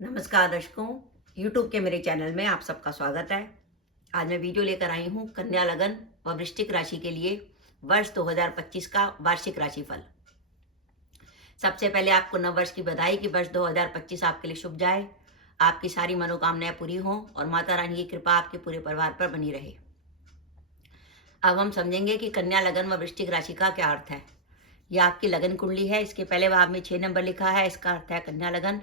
नमस्कार दर्शकों, YouTube के मेरे चैनल में आप सबका स्वागत है। आज मैं वीडियो लेकर आई हूँ कन्या लगन व वृश्चिक राशि के लिए वर्ष 2025 का वार्षिक राशिफल। सबसे पहले आपको नव वर्ष की बधाई कि वर्ष 2025 आपके लिए शुभ जाए, आपकी सारी मनोकामनाएं पूरी हों और माता रानी की कृपा आपके पूरे परिवार पर बनी रहे। अब हम समझेंगे कि कन्या लगन व वृश्चिक राशि का क्या अर्थ है। यह आपकी लगन कुंडली है। इसके पहले भाव में 6 नंबर लिखा है, इसका अर्थ है कन्या लगन।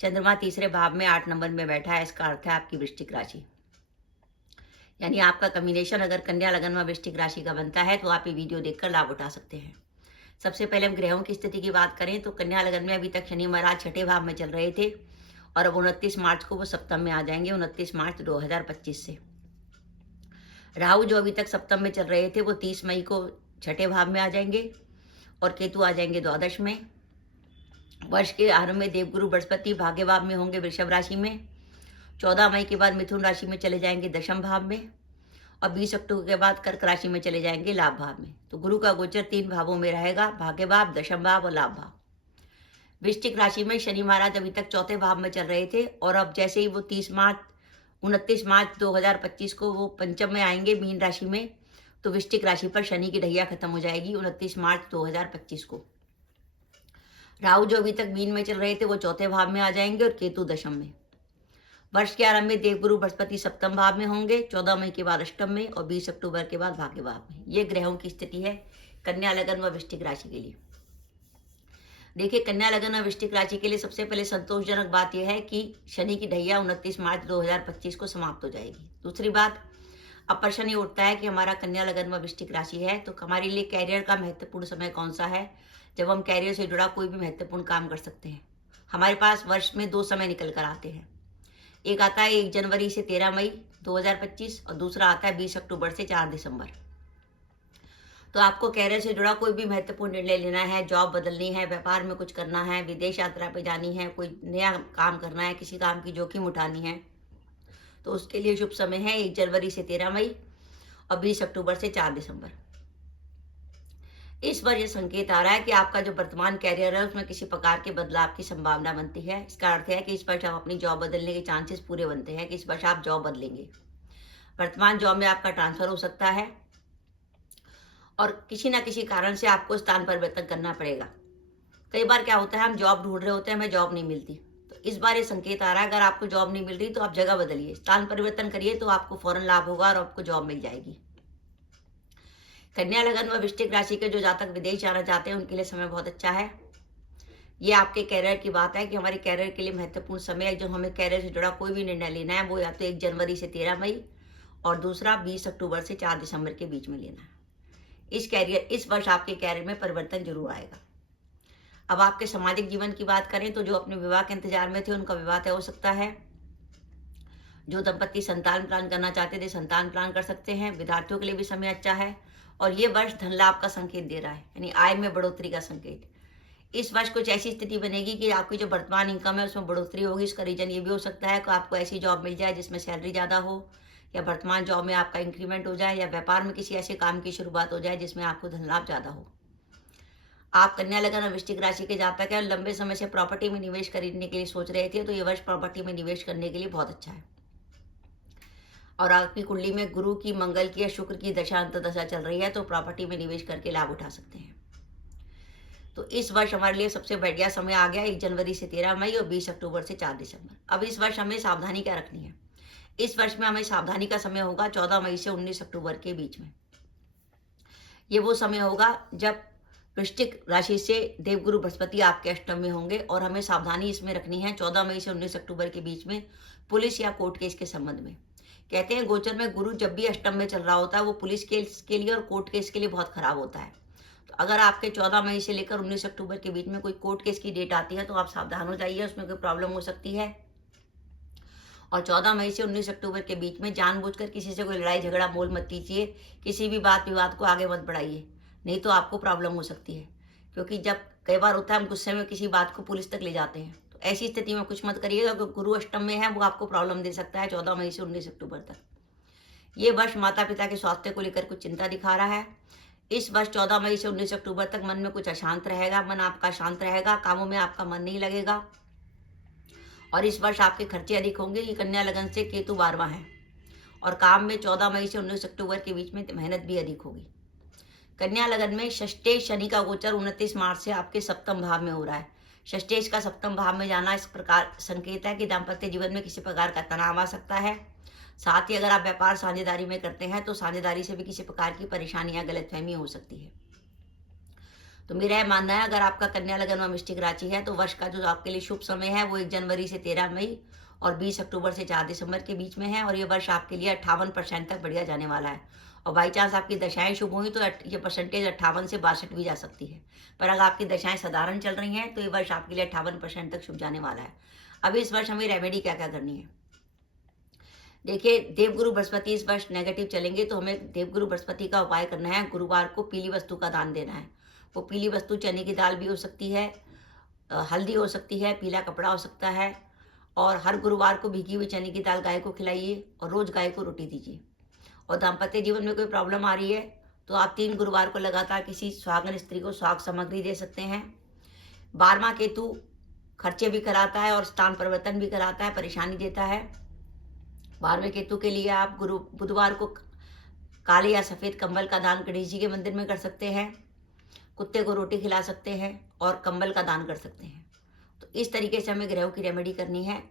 चंद्रमा तीसरे भाव में 8 नंबर में बैठा है, इसका अर्थ है आपकी वृश्चिक राशि। यानी आपका कॉम्बिनेशन अगर कन्या लगन व वृश्चिक राशि का बनता है तो आप ये वीडियो देखकर लाभ उठा सकते हैं। सबसे पहले हम ग्रहों की स्थिति की बात करें तो कन्या लगन में अभी तक शनि महाराज छठे भाव में चल रहे थे और अब 29 मार्च को वो सप्तम में आ जाएंगे। 29 मार्च 2025 से राहु जो अभी तक सप्तम में चल रहे थे वो 30 मई को छठे भाव में आ जाएंगे और केतु आ जाएंगे द्वादश में। वर्ष के आरंभ में देवगुरु बृहस्पति भाग्य भाव में होंगे वृषभ राशि में। 14 मई के बाद मिथुन राशि में चले जाएंगे दशम भाव में और 20 अक्टूबर के बाद कर्क राशि में चले जाएंगे लाभ भाव में। तो गुरु का गोचर 3 भावों में रहेगा, भाग्य भाव, दशम भाव और लाभ भाव। वृश्चिक राशि में शनि महाराज अभी तक चौथे भाव में चल रहे थे और अब जैसे ही वो 29 मार्च 2025 को वो पंचम में आएंगे मीन राशि में, तो वृश्चिक राशि पर शनि की ढैया खत्म हो जाएगी 29 मार्च 2025 को। राहु जो अभी तक मीन में चल रहे थे वो चौथे भाव में आ जाएंगे और केतु दशम में। वर्ष के आरंभ में देवगुरु बृहस्पति सप्तम भाव में होंगे, 14 मई के बाद अष्टम में और 20 अक्टूबर के बाद भाग्य भाव में। ये ग्रहों की स्थिति है कन्या लगन व वृश्चिक राशि के लिए। देखिए, कन्या लगन और वृश्चिक राशि के लिए सबसे पहले संतोषजनक बात यह है कि शनि की ढैया 29 मार्च 2025 को समाप्त हो जाएगी। दूसरी बात, अब प्रश्न ये उठता है कि हमारा कन्या लगन व वृश्चिक राशि है तो हमारे लिए कैरियर का महत्वपूर्ण समय कौन सा है, जब हम कैरियर से जुड़ा कोई भी महत्वपूर्ण काम कर सकते हैं। हमारे पास वर्ष में 2 समय निकल कर आते हैं। एक आता है 1 जनवरी से 13 मई 2025 और दूसरा आता है 20 अक्टूबर से 4 दिसंबर। तो आपको कैरियर से जुड़ा कोई भी महत्वपूर्ण निर्णय लेना है, जॉब बदलनी है, व्यापार में कुछ करना है, विदेश यात्रा पे जानी है, कोई नया काम करना है, किसी काम की जोखिम उठानी है, तो उसके लिए शुभ समय है 1 जनवरी से 13 मई और 20 अक्टूबर से 4 दिसंबर। इस बार ये संकेत आ रहा है कि आपका जो वर्तमान कैरियर है उसमें किसी प्रकार के बदलाव की संभावना बनती है। इसका अर्थ है कि इस वर्ष आप अपनी जॉब बदलने के चांसेस पूरे बनते हैं कि इस वर्ष आप जॉब बदलेंगे। वर्तमान जॉब में आपका ट्रांसफर हो सकता है और किसी ना किसी कारण से आपको स्थान परिवर्तन करना पड़ेगा। कई बार क्या होता है, हम जॉब ढूंढ रहे होते हैं, हमें जॉब नहीं मिलती, तो इस बार ये संकेत आ रहा है अगर आपको जॉब नहीं मिल रही तो आप जगह बदलिए, स्थान परिवर्तन करिए, तो आपको फौरन लाभ होगा और आपको जॉब मिल जाएगी। कन्या लगन व वृश्चिक राशि के जो जातक विदेश जाना चाहते हैं उनके लिए समय बहुत अच्छा है। ये आपके कैरियर की बात है कि हमारे कैरियर के लिए महत्वपूर्ण समय है। जो हमें कैरियर से जुड़ा कोई भी निर्णय लेना है वो या तो 1 जनवरी से 13 मई और दूसरा 20 अक्टूबर से 4 दिसंबर के बीच में लेना है। इस वर्ष आपके कैरियर में परिवर्तन जरूर आएगा। अब आपके सामाजिक जीवन की बात करें तो जो अपने विवाह के इंतजार में थे उनका विवाह तय हो सकता है। जो दंपत्ति संतान प्लान करना चाहते थे संतान प्लान कर सकते हैं। विद्यार्थियों के लिए भी समय अच्छा है और ये वर्ष धन लाभ का संकेत दे रहा है, यानी आय में बढ़ोतरी का संकेत। इस वर्ष कुछ ऐसी स्थिति बनेगी कि आपकी जो वर्तमान इनकम है उसमें बढ़ोतरी होगी। इसका रीजन ये भी हो सकता है कि आपको ऐसी जॉब मिल जाए जिसमें सैलरी ज़्यादा हो, या वर्तमान जॉब में आपका इंक्रीमेंट हो जाए, या व्यापार में किसी ऐसे काम की शुरुआत हो जाए जिसमें आपको धन लाभ ज़्यादा हो। आप कन्या लगन और वृश्चिक राशि के जातक हैं, लंबे समय से प्रॉपर्टी में निवेश खरीदने के लिए सोच रहे थे तो ये वर्ष प्रॉपर्टी में निवेश करने के लिए बहुत अच्छा है। और आपकी कुंडली में गुरु की, मंगल की या शुक्र की दशा अंतर्दशा चल रही है तो प्रॉपर्टी में निवेश करके लाभ उठा सकते हैं। तो इस वर्ष हमारे लिए सबसे बढ़िया समय आ गया 1 जनवरी से 13 मई और 20 अक्टूबर से 4 दिसंबर। अब इस वर्ष हमें सावधानी क्या रखनी है? इस वर्ष में हमें सावधानी का समय होगा 14 मई से 19 अक्टूबर के बीच में। ये वो समय होगा जब वृश्चिक राशि से देवगुरु बृहस्पति आपके अष्टम में होंगे और हमें सावधानी इसमें रखनी है 14 मई से 19 अक्टूबर के बीच में पुलिस या कोर्ट केस के संबंध में। कहते हैं गोचर में गुरु जब भी अष्टम में चल रहा होता है वो पुलिस केस के लिए और कोर्ट केस के लिए बहुत खराब होता है। तो अगर आपके 14 मई से लेकर 19 अक्टूबर के बीच में कोई कोर्ट केस की डेट आती है तो आप सावधान हो जाइए, उसमें कोई प्रॉब्लम हो सकती है। और 14 मई से 19 अक्टूबर के बीच में जानबूझकर किसी से कोई लड़ाई झगड़ा मोल मत कीजिए, किसी भी बात विवाद को आगे मत बढ़ाइए, नहीं तो आपको प्रॉब्लम हो सकती है। क्योंकि जब कई बार होता है हम गुस्से में किसी बात को पुलिस तक ले जाते हैं, तो ऐसी स्थिति में कुछ मत करिएगा क्योंकि गुरु अष्टम में है, वो आपको प्रॉब्लम दे सकता है 14 मई से 19 अक्टूबर तक। ये वर्ष माता पिता के स्वास्थ्य को लेकर कुछ चिंता दिखा रहा है। इस वर्ष 14 मई से 19 अक्टूबर तक मन में कुछ अशांत रहेगा, मन आपका शांत रहेगा, कामों में आपका मन नहीं लगेगा और इस वर्ष आपके खर्चे अधिक होंगे। ये कन्या लगन से केतु 12वां है और काम में 14 मई से 19 अक्टूबर के बीच में मेहनत भी अधिक होगी। कन्या लगन में षष्ठेश शनि का गोचर 29 मार्च से आपके सप्तम भाव में हो रहा है। षष्ठेश का सप्तम भाव में जाना इस प्रकार संकेत है कि दाम्पत्य जीवन में किसी प्रकार का तनाव आ सकता है। साथ ही अगर आप व्यापार साझेदारी में करते हैं तो साझेदारी से भी किसी प्रकार की परेशानी या गलतफहमी हो सकती है। तो मेरा यह मानना है, अगर आपका कन्या लगन व वृश्चिक राशि है तो वर्ष का जो आपके लिए शुभ समय है वो 1 जनवरी से 13 मई और 20 अक्टूबर से 4 दिसंबर के बीच में है और ये वर्ष आपके लिए 58% तक बढ़िया जाने वाला है। और बाई चांस आपकी दशाएं शुभ हुई तो ये परसेंटेज 58 से 62 भी जा सकती है। पर अगर आपकी दशाएं साधारण चल रही हैं तो ये वर्ष आपके लिए 58% तक शुभ जाने वाला है। अभी इस वर्ष हमें रेमेडी क्या क्या करनी है। देखिए, देवगुरु बृहस्पति इस वर्ष नेगेटिव चलेंगे तो हमें देवगुरु बृहस्पति का उपाय करना है। गुरुवार को पीली वस्तु का दान देना है। वो पीली वस्तु चने की दाल भी हो सकती है, हल्दी हो सकती है, पीला कपड़ा हो सकता है। और हर गुरुवार को भीगी हुई चने की दाल गाय को खिलाइए और रोज गाय को रोटी दीजिए। और दाम्पत्य जीवन में कोई प्रॉब्लम आ रही है तो आप 3 गुरुवार को लगातार किसी सुहागन स्त्री को सुहाग सामग्री दे सकते हैं। 12वां केतु खर्चे भी कराता है और स्थान परिवर्तन भी कराता है, परेशानी देता है। 12वें केतु के लिए आप बुधवार को काले या सफ़ेद कंबल का दान गणेश जी के मंदिर में कर सकते हैं, कुत्ते को रोटी खिला सकते हैं और कंबल का दान कर सकते हैं। तो इस तरीके से हमें ग्रहों की रेमेडी करनी है।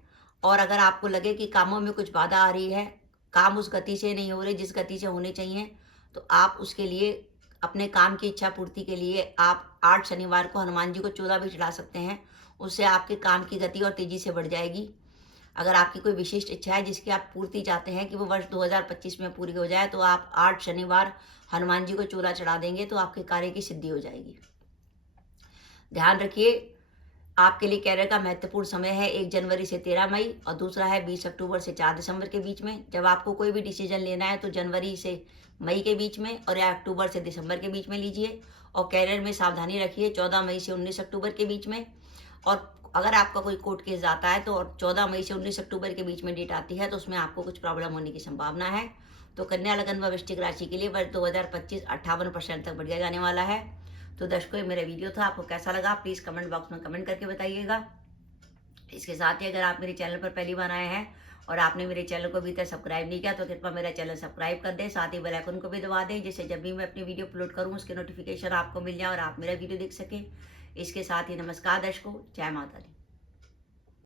और अगर आपको लगे कि कामों में कुछ बाधा आ रही है, काम उस गति से नहीं हो रहे जिस गति से होने चाहिए, तो आप उसके लिए अपने काम की इच्छा पूर्ति के लिए आप 8 शनिवार को हनुमान जी को 14 भी चढ़ा सकते हैं। उससे आपके काम की गति और तेजी से बढ़ जाएगी। अगर आपकी कोई विशिष्ट इच्छा है जिसकी आप पूर्ति चाहते हैं कि वो वर्ष 2025 में पूरी हो जाए, तो आप 8 शनिवार हनुमान जी को चूल्हा चढ़ा देंगे तो आपके कार्य की सिद्धि हो जाएगी। ध्यान रखिए, आपके लिए कैरियर का महत्वपूर्ण समय है 1 जनवरी से 13 मई और दूसरा है 20 अक्टूबर से 4 दिसंबर के बीच में। जब आपको कोई भी डिसीजन लेना है तो जनवरी से मई के बीच में और या अक्टूबर से दिसंबर के बीच में लीजिए। और कैरियर में सावधानी रखिए 14 मई से 19 अक्टूबर के बीच में। और अगर आपका कोई कोर्ट केस आता है तो 14 मई से 19 अक्टूबर के बीच में डेट आती है तो उसमें आपको कुछ प्रॉब्लम होने की संभावना है। तो कन्या लगन व वृश्चिक राशि के लिए वर्ष 2025 58% तक बढ़िया जाने वाला है। तो दर्शकों, ये मेरा वीडियो था, आपको कैसा लगा प्लीज़ कमेंट बॉक्स में कमेंट करके बताइएगा। इसके साथ ही अगर आप मेरे चैनल पर पहली बार आए हैं और आपने मेरे चैनल को अभी तक सब्सक्राइब नहीं किया तो कृपया मेरा चैनल सब्सक्राइब कर दें, साथ ही बेल आइकन को भी दबा दें, जिससे जब भी मैं अपनी वीडियो अपलोड करूँ उसके नोटिफिकेशन आपको मिल जाए और आप मेरा वीडियो देख सकें। इसके साथ ही नमस्कार दर्शकों, जय माता दी।